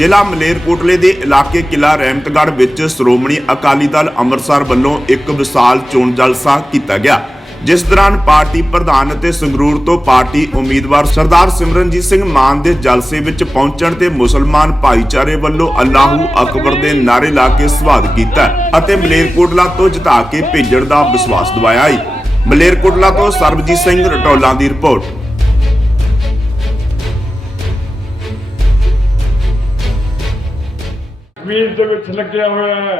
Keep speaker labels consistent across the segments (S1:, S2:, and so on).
S1: ਜ਼ਿਲ੍ਹਾ ਮਲੇਰਕੋਟਲੇ ਦੇ ਇਲਾਕੇ ਕਿਲਾ ਰਹਿਮਤਗੜ੍ਹ ਵਿੱਚ ਸ਼੍ਰੋਮਣੀ ਅਕਾਲੀ ਦਲ ਅੰਮ੍ਰਿਤਸਰ ਵੱਲੋਂ ਇੱਕ ਵਿਸ਼ਾਲ ਚੋਣ ਜਲਸਾ ਕੀਤਾ ਗਿਆ, ਜਿਸ ਦੌਰਾਨ ਪਾਰਟੀ ਪ੍ਰਧਾਨ ਅਤੇ ਸੰਗਰੂਰ ਤੋਂ ਪਾਰਟੀ ਉਮੀਦਵਾਰ ਸਰਦਾਰ ਸਿਮਰਨਜੀਤ ਸਿੰਘ ਮਾਨ ਦੇ ਜਲਸੇ ਵਿੱਚ ਪਹੁੰਚਣ ਤੇ ਮੁਸਲਮਾਨ ਭਾਈਚਾਰੇ ਵੱਲੋਂ ਅੱਲਾਹੂ ਅਕਬਰ ਦੇ ਨਾਰੇ ਲਾ ਕੇ ਸਵਾਗਤ ਕੀਤਾ ਅਤੇ ਮਲੇਰਕੋਟਲਾ ਤੋਂ ਜਿਤਾ ਕੇ ਭੇਜਣ ਦਾ ਵਿਸ਼ਵਾਸ ਦਿਵਾਇਆ ਹੈ ਮਲੇਰਕੋਟਲਾ ਤੋਂ ਸਰਬਜੀਤ ਸਿੰਘ ਰਟੌਲਾ ਦੀ ਰਿਪੋਰਟ।
S2: ਵੀਰ ਦੇ ਵਿੱਚ ਲੱਗਿਆ ਹੋਇਆ ਹੈ।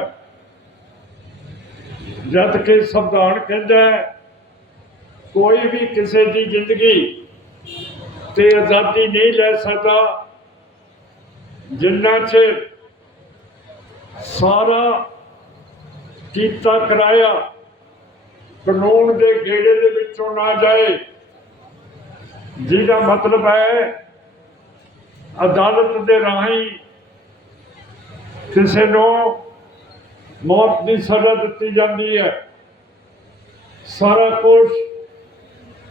S2: ਜਦ ਕਿ ਸੰਵਿਧਾਨ ਕਹਿੰਦਾ ਕੋਈ ਵੀ ਕਿਸੇ ਦੀ ਜ਼ਿੰਦਗੀ ਤੇ ਆਜ਼ਾਦੀ ਨਹੀਂ ਲੈ ਸਕਦਾ, ਜਿੰਨਾ ਚਿਰ ਸਾਰਾ ਕੀਤਾ ਕਰਾਇਆ ਕਾਨੂੰਨ ਦੇ ਗੇੜੇ ਦੇ ਵਿੱਚੋਂ ਨਾ ਜਾਏ, ਜਿਹਦਾ ਮਤਲਬ ਹੈ ਅਦਾਲਤ ਦੇ ਰਾਹੀਂ ਕਿਸੇ ਨੂੰ ਮੌਤ ਦੀ ਸਜ਼ਾ ਦਿੱਤੀ ਜਾਂਦੀ ਹੈ। ਸਾਰਾ ਕੁਝ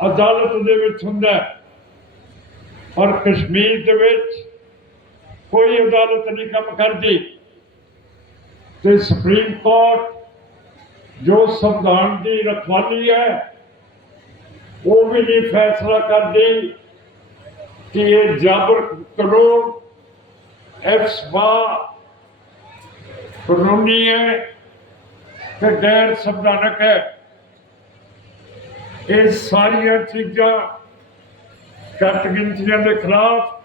S2: ਅਦਾਲਤ ਦੇ ਵਿੱਚ ਹੁੰਦਾ ਹੈ। ਪਰ ਕਸ਼ਮੀਰ ਦੇ ਵਿੱਚ ਕੋਈ ਅਦਾਲਤ ਨਹੀਂ ਕੰਮ ਕਰਦੀ। ਤੇ ਸੁਪਰੀਮ ਕੋਰਟ ਜੋ ਸੰਵਿਧਾਨ ਦੀ ਰਖਵਾਲੀ ਹੈ, ਉਹ ਵੀ ਨਹੀਂ ਫੈਸਲਾ ਕਰਦੀ ਕਿ ਇਹ ਜਾਬਰ ਕਾਨੂੰਨ ਐਫਸਬਾ ਕਾਨੂੰਨੀ ਹੈ ਤੇ ਗੈਰ ਸੰਵਿਧਾਨਕ ਹੈ ਇਹ ਸਾਰੀਆਂ ਚੀਜ਼ਾਂ ਘੱਟ ਗਿਣਤੀਆਂ ਦੇ ਖਿਲਾਫ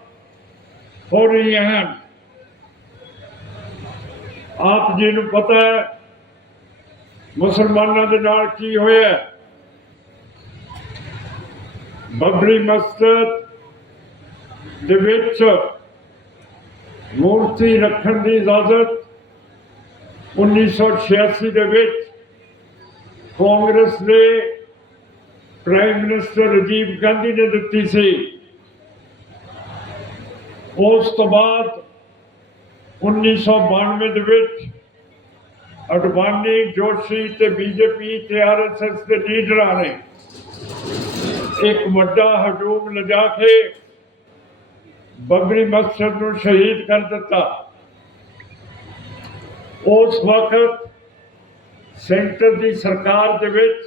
S2: ਹੋ ਰਹੀਆਂ ਹਨ। ਆਪ ਜੀ ਨੂੰ ਪਤਾ ਹੈ ਮੁਸਲਮਾਨਾਂ ਦੇ ਨਾਲ ਕੀ ਹੋਇਆ। ਬਬਰੀ ਮਸਜਿਦ ਦੇ ਵਿੱਚ ਮੂਰਤੀ ਰੱਖਣ ਦੀ ਇਜਾਜ਼ਤ 1986 ਦੇ ਵਿੱਚ ਕਾਂਗਰਸ ਦੇ ਪ੍ਰਾਈਮ ਮਿਨਿਸਟਰ ਰਾਜੀਵ ਗਾਂਧੀ ਨੇ ਦਿੱਤੀ ਸੀ। ਉਸ ਤੋਂ ਬਾਅਦ 1992 ਦੇ ਵਿੱਚ ਅਡਵਾਨੀ, ਜੋਸ਼ੀ ਤੇ ਬੀਜੇਪੀ ਤੇ ਆਰਐਸਐਸ ਦੇ ਲੀਡਰਾਂ ਨੇ ਇੱਕ ਵੱਡਾ ਹਜੂਮ ਲਿਜਾ ਕੇ ਬਬਰੀ ਮਸਜਿਦ ਨੂੰ ਸ਼ਹੀਦ ਕਰ ਦਿੱਤਾ। ਉਸ ਵਕਤ ਸੈਂਟਰ ਦੀ ਸਰਕਾਰ ਦੇ ਵਿੱਚ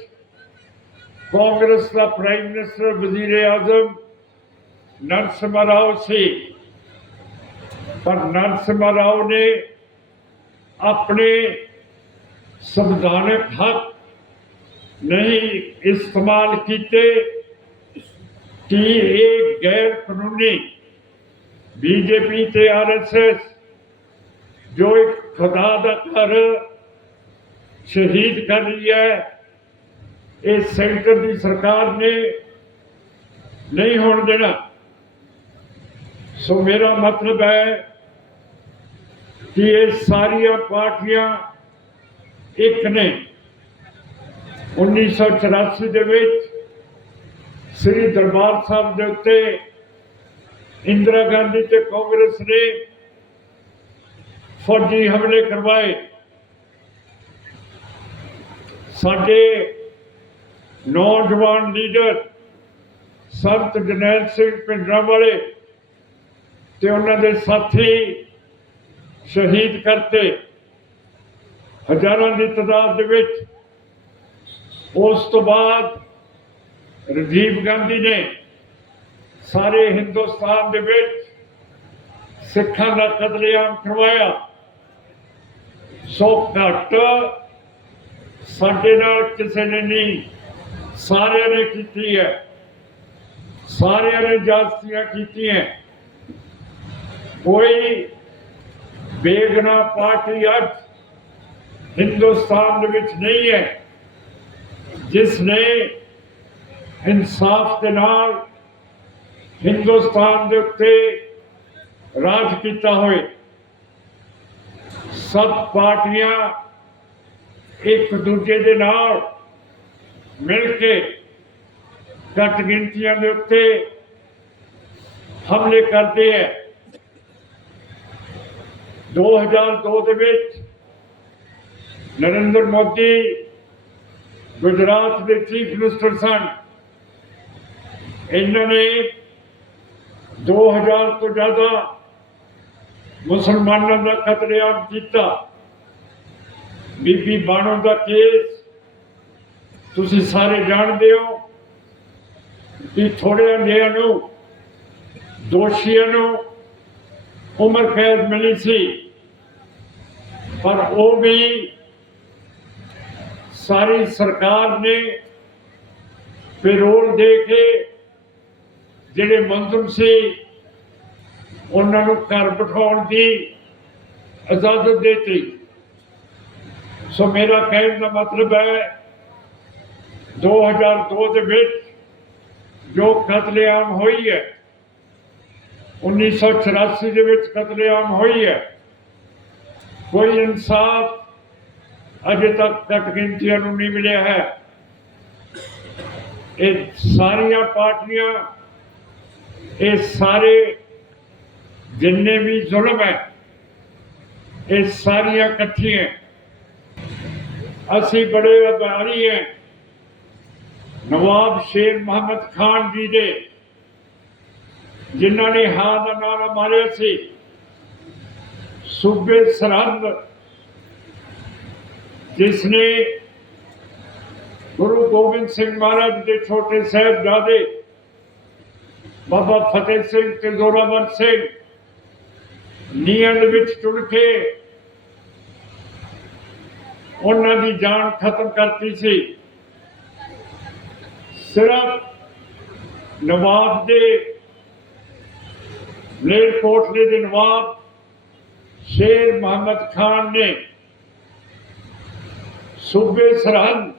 S2: ਕਾਂਗਰਸ ਦਾ ਪ੍ਰਾਈਮ ਮਿਨਿਸਟਰ ਵਜ਼ੀਰ ਆਜ਼ਮ ਨਰਸਿਮਹਾ ਰਾਓ ਸੀ। ਪਰ ਨਰਸਿਮਹਾ ਰਾਓ ਨੇ ਆਪਣੇ ਸੰਵਿਧਾਨਕ ਹੱਕ ਨਹੀਂ ਇਸਤੇਮਾਲ ਕੀਤੇ ਕਿ ਇਹ ਗੈਰ ਕਾਨੂੰਨੀ ਬੀਜੇਪੀ ਤੇ ਆਰਐਸਐਸ ਜੋ ਇੱਕ ਖੁਦਾ ਦਾ ਘਰ ਸ਼ਹੀਦ ਕਰ ਰਹੀ ਹੈ, ਇਹ ਸੈਂਟਰ ਦੀ ਸਰਕਾਰ ਨੇ ਨਹੀਂ ਹੋਣ ਦੇਣਾ। ਸੋ ਮੇਰਾ ਮਤਲਬ ਹੈ ਕਿ ਇਹ ਸਾਰੀਆਂ ਪਾਰਟੀਆਂ ਇੱਕ ਨੇ। 1984 ਦੇ ਵਿੱਚ ਸ੍ਰੀ ਦਰਬਾਰ ਸਾਹਿਬ ਦੇ ਉੱਤੇ ਇੰਦਰਾ ਗਾਂਧੀ ਤੇ ਕਾਂਗਰਸ ਨੇ ਫੌਜੀ ਹਮਲੇ ਕਰਵਾਏ। ਸਾਡੇ ਨੌਜਵਾਨ ਲੀਡਰ ਸੰਤ ਜਨੈਲ ਸਿੰਘ ਪਿੰਡਰਾਂ ਵਾਲੇ ਤੇ ਉਹਨਾਂ ਦੇ ਸਾਥੀ ਸ਼ਹੀਦ ਕਰਤੇ। ਹਜ਼ਾਰਾਂ ਦੀ ਤਾਦਾਦ ਦੇ ਵਿੱਚ ਉਸ ਤੋਂ ਬਾਅਦ ਰਾਜੀਵ ਗਾਂਧੀ ਨੇ ਸਾਰੇ ਹਿੰਦੁਸਤਾਨ ਦੇ ਵਿੱਚ ਸਿੱਖਾਂ ਦਾ ਕਤਲੇਆਮ ਕਰਵਾਇਆ। ਸੋ ਘੱਟ ਸਾਡੇ ਨਾਲ ਕਿਸੇ ਨੇ ਨਹੀਂ, ਸਾਰਿਆਂ ਨੇ ਕੀਤੀ ਹੈ। ਸਾਰਿਆਂ ਨੇ ਜਾਸਤੀਆਂ ਕੀਤੀਆਂ। ਕੋਈ ਬੇਗਨਾ ਪਾਰਟੀ ਅੱਜ ਹਿੰਦੁਸਤਾਨ ਦੇ ਵਿੱਚ ਨਹੀਂ ਹੈ, ਜਿਸ ਨੇ ਇਨਸਾਫ ਦੇ ਨਾਲ ਹਿੰਦੁਸਤਾਨ ਦੇ ਉੱਤੇ ਰਾਜ ਕੀਤਾ ਹੋਵੇ। ਸਭ ਪਾਰਟੀਆਂ ਇੱਕ ਦੂਜੇ ਦੇ ਨਾਲ ਮਿਲ ਕੇ ਘੱਟ ਗਿਣਤੀਆਂ ਦੇ ਉੱਤੇ ਹਮਲੇ ਕਰਦੇ ਹੈ 2002 ਦੇ ਵਿੱਚ ਨਰਿੰਦਰ ਮੋਦੀ ਗੁਜਰਾਤ ਦੇ ਚੀਫ ਮਿਨਿਸਟਰ ਸਨ। ਇਹਨਾਂ ਨੇ 2000 ਤੋਂ ਜ਼ਿਆਦਾ ਮੁਸਲਮਾਨਾਂ ਦਾ ਕਤਲੇਆਮ ਕੀਤਾ। ਬੀਬੀ ਬਾਣੋ ਦਾ ਕੇਸ ਤੁਸੀਂ ਸਾਰੇ ਜਾਣਦੇ ਹੋ ਕਿ ਥੋੜੇ ਅੰਧਿਆਂ ਨੂੰ ਦੋਸ਼ੀਆਂ ਨੂੰ ਉਮਰ ਕੈਦ ਮਿਲੀ ਸੀ। ਪਰ ਉਹ ਵੀ ਸਾਰੀ ਸਰਕਾਰ ਨੇ ਪੈਰੋਲ ਦੇ ਕੇ ਜਿਹੜੇ ਮੁਲਜ਼ਮ ਸੀ ਉਹਨਾਂ ਨੂੰ ਘਰ ਬਿਠਾਉਣ ਦੀ ਇਜਾਜ਼ਤ ਦਿੱਤੀ। ਸੋ ਮੇਰਾ ਕਹਿਣ ਦਾ ਮਤਲਬ ਹੈ 2002 ਦੇ ਵਿੱਚ ਜੋ ਕਤਲੇਆਮ ਹੋਈ ਹੈ 1984 ਦੇ ਵਿੱਚ ਕਤਲੇਆਮ ਹੋਈ ਹੈ, ਕੋਈ ਇਨਸਾਫ ਅਜੇ ਤੱਕ ਘੱਟ ਗਿਣਤੀਆਂ ਨੂੰ ਨਹੀਂ ਮਿਲਿਆ ਹੈ। ਇਹ ਸਾਰੀਆਂ ਪਾਰਟੀਆਂ, ਇਹ ਸਾਰੇ ਜਿੰਨੇ ਵੀ ਜ਼ੁਲਮ ਹੈ, ਇਹ ਸਾਰੀਆਂ ਇਕੱਠੀਆਂ ਅਸੀਂ ਬੜੇ ਆਭਾਰੀ ਹੈ। ਨਵਾਬ ਸ਼ੇਰ ਮੁਹੰਮਦ ਖਾਨ ਜੀ ਦੇ, ਜਿਨ੍ਹਾਂ ਨੇ ਹਾਂ ਦਾ ਨਾਰਾ ਮਾਰਿਆ ਸੀ, ਸੂਬੇ ਸਰਹੰਦ, ਜਿਸ ਨੇ ਗੁਰੂ ਗੋਬਿੰਦ ਸਿੰਘ ਮਹਾਰਾਜ ਦੇ ਛੋਟੇ ਸਾਹਿਬਜ਼ਾਦੇ ਬਾਬਾ ਫਤਿਹ ਸਿੰਘ ਤੇ ਜ਼ੋਰਾਵਰ ਸਿੰਘ ਨੀਹਾਂ ਦੇ ਵਿੱਚ ਟੁੱਟ ਕੇ ਉਹਨਾਂ ਦੀ ਜਾਨ ਖਤਮ ਕਰਤੀ ਸੀ। ਸਿਰਫ ਨਵਾਬ ਦੇ ਲੇਰ ਕੋਟਲੇ ਦੇ ਨਵਾਬ ਸ਼ੇਰ ਮੁਹੰਮਦ ਖਾਨ ਨੇ ਸੂਬੇ ਸਰਹੰਦ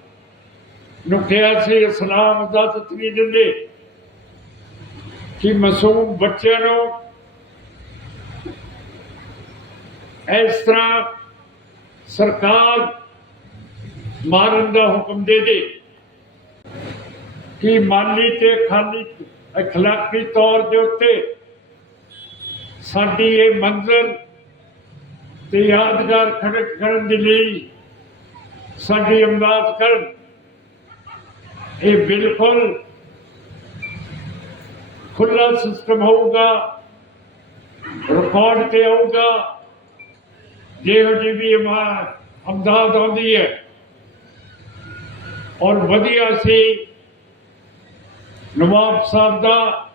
S2: ਨੂੰ ਕਿਹਾ ਸੀ, ਇਸਲਾਮ ਦਾ ਨਹੀਂ ਦਿੰਦੇ ਕਿ ਮਾਸੂਮ ਬੱਚਿਆਂ ਨੂੰ ਇਸ ਤਰ੍ਹਾਂ ਸਰਕਾਰ ਮਾਰਨ ਦਾ ਹੁਕਮ ਦੇ ਦੇ ਕਿ ਮਾਲੀ ਤੇ ਖਾਲੀ اخلاقی ਤੌਰ ਦੇ ਉੱਤੇ ਸਾਡੀ ਇਹ ਮੰਜ਼ਰ ਤੇ ਯਾਦਗਾਰ ਖੜਕ ਕਰਨ ਦੇ ਲਈ ਸਾਡੀ ਇਮਦਾਦ ਕਰਨ ਇਹ ਬਿਲਕੁਲ ਖੁੱਲਾ ਸਿਸਟਮ ਹੋਊਗਾ ਰਿਕਾਰਡ ਤੇ ਆਊਗਾ ਜਿਹੋ ਜੀ ਇਮਾਨ ਅਮਦਾਦ ਆਉਂਦੀ ਹੈ ਔਰ ਵਧੀਆ ਸੀ ਨਵਾਬ ਸਾਹਿਬ ਦਾ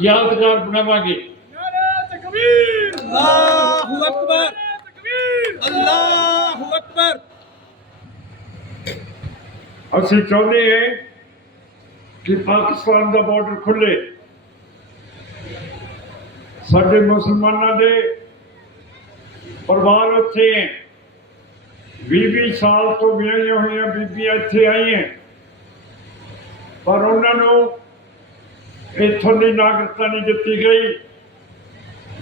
S2: ਯਾਦਗਾਰ ਬਣਾਵਾਂਗੇ
S3: ਨਾਰਾ ਤਕਬੀਰ
S4: ਅੱਲਾਹੁ ਅਕਬਰ
S3: ਤਕਬੀਰ
S4: ਅੱਲਾਹੁ ਅਕਬਰ
S2: ਅਸੀਂ ਚਾਹੁੰਦੇ ਹਾਂ ਕਿ ਪਾਕਿਸਤਾਨ ਦਾ ਬਾਰਡਰ ਖੁੱਲੇ ਸਾਡੇ ਮੁਸਲਮਾਨਾਂ ਦੇ ਪਰਿਵਾਰ ਉੱਥੇ ਹੈ। 20 ਸਾਲ ਤੋਂ ਵਿਆਹੀਆਂ ਹੋਈਆਂ ਬੀਬੀਆਂ ਇੱਥੇ ਆਈਆਂ। ਪਰ ਉਹਨਾਂ ਨੂੰ ਇੱਥੋਂ ਦੀ ਨਾਗਰਿਕਤਾ ਨਹੀਂ ਦਿੱਤੀ ਗਈ।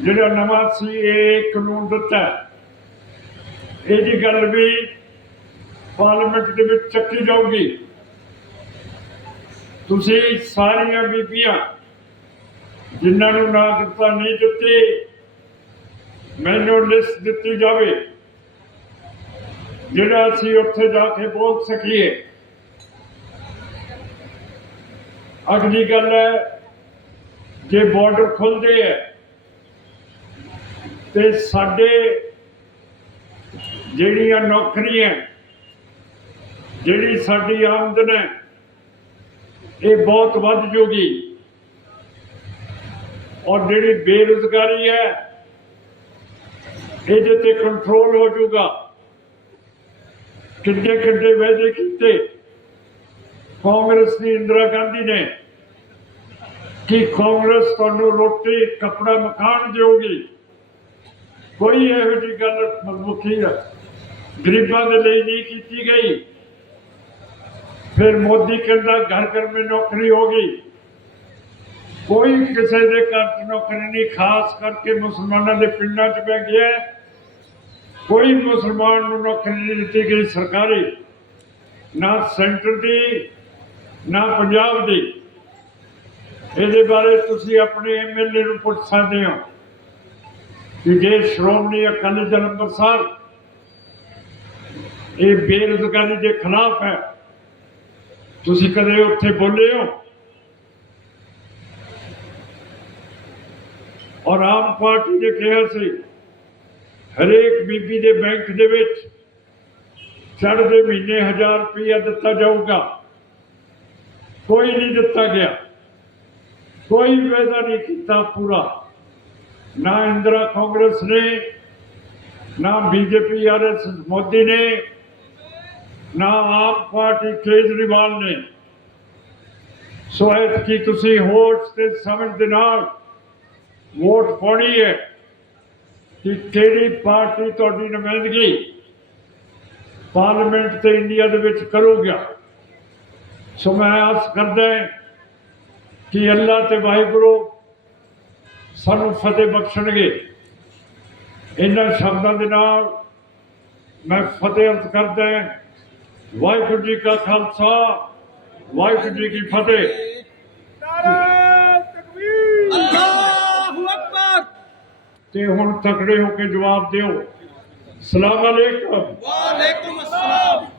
S2: ਜਿਹੜਾ ਨਵਾਂ ਸੀ, ਇਹ ਕਾਨੂੰਨ ਦਿੱਤਾ। ਇਹਦੀ ਗੱਲ ਵੀ ਪਾਰਲੀਮੈਂਟ ਦੇ ਵਿੱਚ ਚੱਕੀ ਜਾਊਗੀ। ਤੁਸੀਂ ਸਾਰੀਆਂ ਬੀਬੀਆਂ ਜਿਨ੍ਹਾਂ ਨੂੰ ਨਾਗਰਿਕਤਾ ਨਹੀਂ ਦਿੱਤੀ ਮੈਨੂੰ ਲਿਸਟ ਦਿੱਤੀ ਜਾਵੇ। ਜਿਹੜਾ ਅਸੀਂ ਉੱਥੇ ਜਾ ਕੇ ਬੋਲ ਸਕੀਏ। ਅਗਲੀ ਗੱਲ ਹੈ, ਜੇ ਬਾਰਡਰ ਖੁੱਲਦੇ ਹੈ, ਤੇ ਸਾਡੇ ਜਿਹੜੀਆਂ ਨੌਕਰੀਆਂ ਜਿਹੜੀ ਸਾਡੀ ਆਮਦਨ ਹੈ, ਇਹ ਬਹੁਤ ਵੱਧ ਜੂਗੀ। ਔਰ ਜਿਹੜੀ ਬੇਰੁਜ਼ਗਾਰੀ ਹੈ ਇਹਦੇ ਤੇ ਕੰਟਰੋਲ ਹੋ ਜਾਊਗਾ। ਕਿੰਨੇ ਕਿੰਨੇ ਵਾਅਦੇ ਕੀਤੇ। ਕਾਂਗਰਸ ਦੀ ਇੰਦਰਾ ਗਾਂਧੀ ਨੇ ਕਿ ਕਾਂਗਰਸ ਤੁਹਾਨੂੰ ਰੋਟੀ, ਕੱਪੜਾ ਮਕਾਨ ਦੇਊਗੀ। ਕੋਈ ਇਹੋ ਜਿਹੀ ਗੱਲ ਮੁਖੀ ਗਰੀਬਾਂ ਦੇ ਲਈ ਨਹੀਂ ਕੀਤੀ ਗਈ। ਫਿਰ ਮੋਦੀ ਕਹਿੰਦਾ, ਘਰ ਘਰ ਮੇ ਨੌਕਰੀ ਹੋ ਗਈ। ਕੋਈ ਕਿਸੇ ਦੇ ਘਰ 'ਚ ਨੌਕਰੀ ਨਹੀਂ, ਖਾਸ ਕਰਕੇ ਮੁਸਲਮਾਨਾਂ ਦੇ ਪਿੰਡਾਂ 'ਚ ਪੈ ਗਿਆ। ਕੋਈ ਮੁਸਲਮਾਨ ਨੂੰ ਨੌਕਰੀ ਨਹੀਂ ਦਿੱਤੀ ਗਈ ਸਰਕਾਰੀ, ਨਾ ਸੈਂਟਰ ਦੀ, ਨਾ ਪੰਜਾਬ ਦੀ। ਇਹਦੇ ਬਾਰੇ ਤੁਸੀਂ ਆਪਣੇ ਐਮਐਲਏ ਨੂੰ ਪੁੱਛ ਸਕਦੇ ਹੋ ਕਿ ਜੇ ਸ਼੍ਰੋਮਣੀ ਅਕਾਲੀ ਦਲ ਅੰਮ੍ਰਿਤਸਰ, ਇਹ ਬੇਰੁਜ਼ਗਾਰੀ ਦੇ ਖਿਲਾਫ ਹੈ। ਤੁਸੀਂ ਕਦੇ ਉੱਥੇ ਬੋਲੇ ਹੋ? ਔਰ ਆਮ ਪਾਰਟੀ ਨੇ ਕਿਹਾ ਸੀ ਹਰੇਕ ਬੀਬੀ ਦੇ ਬੈਂਕ ਦੇ ਵਿੱਚ ਚੜ੍ਹਦੇ ਮਹੀਨੇ 1000 ਰੁਪਇਆ ਦਿੱਤਾ ਜਾਊਗਾ। ਕੋਈ ਨਹੀਂ ਦਿੱਤਾ ਗਿਆ। ਕੋਈ ਵਾਅਦਾ ਨਹੀਂ ਕੀਤਾ ਪੂਰਾ। ਨਾ ਇੰਦਰਾ ਕਾਂਗਰਸ ਨੇ, ਨਾ ਬੀਜੇਪੀ ਆਰਐਸ ਮੋਦੀ ਨੇ, ਨਾ ਆਮ ਪਾਰਟੀ ਕੇਜਰੀਵਾਲ ਨੇ। ਸੋ ਕੀ ਤੁਸੀਂ ਹੋਸ਼ ਤੇ ਸਮਝ ਦੇ ਨਾਲ ਵੋਟ ਪਾਉਣੀ ਹੈ। ਕਿ ਕਿਹੜੀ ਪਾਰਟੀ ਤੁਹਾਡੀ ਨੁਮਾਇੰਦਗੀ ਪਾਰਲੀਮੈਂਟ ਤੇ ਇੰਡੀਆ ਦੇ ਵਿੱਚ ਕਰੂਗਾ। ਸੋ ਮੈਂ ਆਸ ਕਰਦਾ ਕਿ ਅੱਲਾ ਤੇ ਵਾਹਿਗੁਰੂ ਸਾਨੂੰ ਫਤਿਹ ਬਖਸ਼ਣਗੇ। ਇਹਨਾਂ ਸ਼ਬਦਾਂ ਦੇ ਨਾਲ ਮੈਂ ਫਤਿਹ ਅਰਜ਼ ਕਰਦਾ ਵਾਹਿਗੁਰੂ ਜੀ ਕਾ ਖਾਲਸਾ, ਵਾਹਿਗੁਰੂ ਜੀ ਕੀ ਫਤਿਹ
S3: ਨਾਰਾ ਤਕਬੀਰ
S4: ਅੱਲਾਹੁ ਅਕਬਰ
S2: ਤੇ ਹੁਣ ਤਕੜੇ ਹੋ ਕੇ ਜਵਾਬ ਦਿਓ। ਸਲਾਮ ਅਲੈਕਮ।
S4: ਵਾਲੇਕੁਮ ਅਸਲਾਮ।